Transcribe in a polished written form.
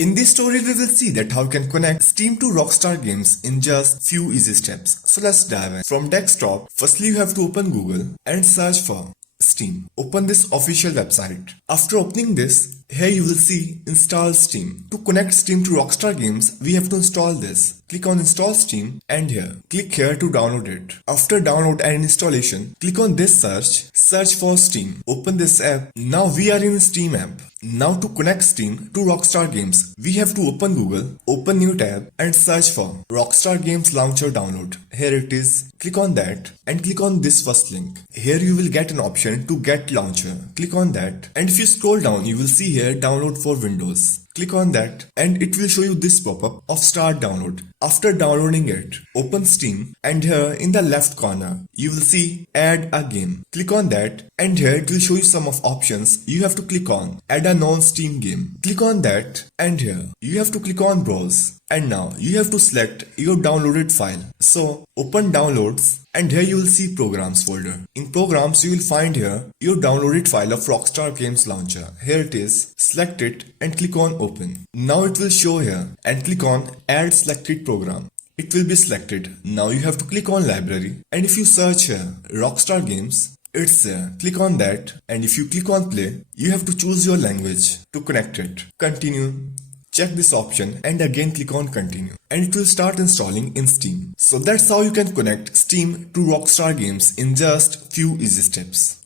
In this tutorial, we will see that how you can connect Steam to Rockstar Games in just few easy steps. So let's dive in. From desktop, firstly you have to open Google and search for Steam. Open this official website. After opening this, here you will see Install Steam. To connect Steam to Rockstar Games, we have to install this. Click on Install Steam and here. Click here to download it. After download and installation, click on this search for Steam. Open this app. Now we are in Steam app. Now to connect Steam to Rockstar Games, we have to open Google, open new tab and search for Rockstar Games Launcher download. Here it is. Click on that and click on this first link. Here you will get an option to get launcher. Click on that and if you scroll down, you will see here download for Windows. Click on that and it will show you this pop-up of start download. After downloading it, open Steam and here in the left corner, you will see add a game. Click on that and here it will show you some of options you have to click on. Add a non-Steam game. Click on that and here you have to click on browse. And now you have to select your downloaded file. So open downloads and here you will see programs folder. In programs you will find here your downloaded file of Rockstar Games Launcher. Here it is. Select it and click on open. Now it will show here and click on add selected program. It will be selected. Now you have to click on library and if you search here Rockstar Games, it's there. Click on that and if you click on play, you have to choose your language to connect it. Continue. Check this option and again click on continue and it will start installing in Steam. So that's how you can connect Steam to Rockstar Games in just few easy steps.